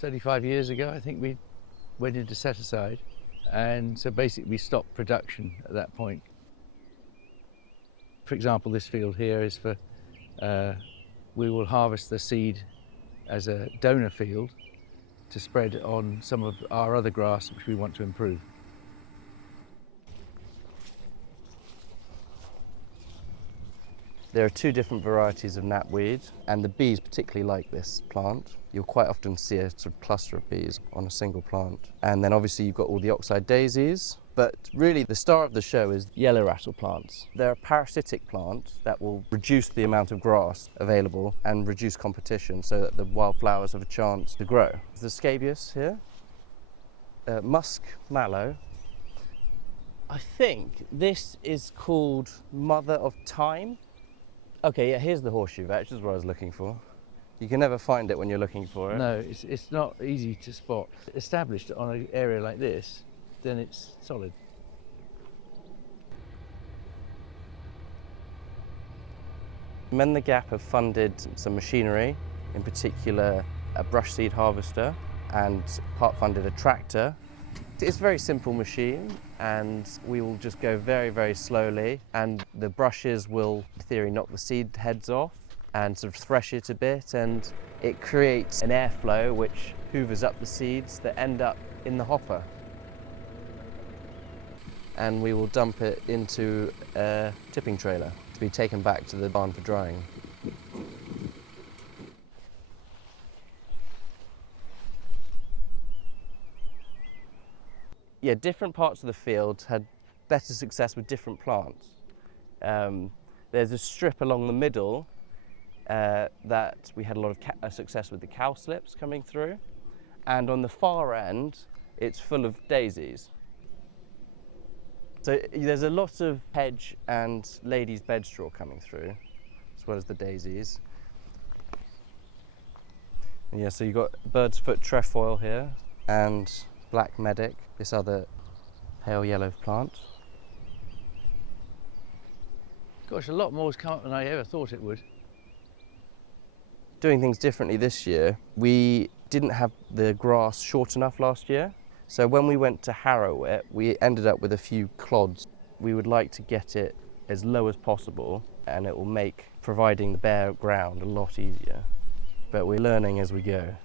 35 years ago, I think we went into set aside, and so basically we stopped production at that point. For example, this field here is for, we will harvest the seed as a donor field to spread on some of our other grass which we want to improve. There are two different varieties of knapweed, and the bees particularly like this plant. You'll quite often see a sort of cluster of bees on a single plant. And then obviously you've got all the oxeye daisies, but really the star of the show is yellow rattle plants. They're a parasitic plant that will reduce the amount of grass available and reduce competition so that the wildflowers have a chance to grow. There's the scabious here, musk mallow. I think this is called mother of thyme. Okay, yeah, here's the horseshoe vetch, this is what I was looking for. You can never find it when you're looking for it. No, it's not easy to spot. Established on an area like this, then it's solid. Men the Gap have funded some machinery, in particular a brush seed harvester, and part funded a tractor. It's a very simple machine, and we will just go very, very slowly, and the brushes will, in theory, knock the seed heads off and sort of thresh it a bit, and it creates an airflow which hoovers up the seeds that end up in the hopper. And we will dump it into a tipping trailer to be taken back to the barn for drying. Yeah, different parts of the field had better success with different plants. There's a strip along the middle that we had a lot of success with the cowslips coming through, and on the far end it's full of daisies. So there's a lot of hedge and ladies' bedstraw coming through, as well as the daisies. And yeah, so you've got bird's foot trefoil here, and black medic, this other pale yellow plant. Gosh, a lot more has come up than I ever thought it would. Doing things differently this year, we didn't have the grass short enough last year. So when we went to harrow it, we ended up with a few clods. We would like to get it as low as possible, and it will make providing the bare ground a lot easier. But we're learning as we go.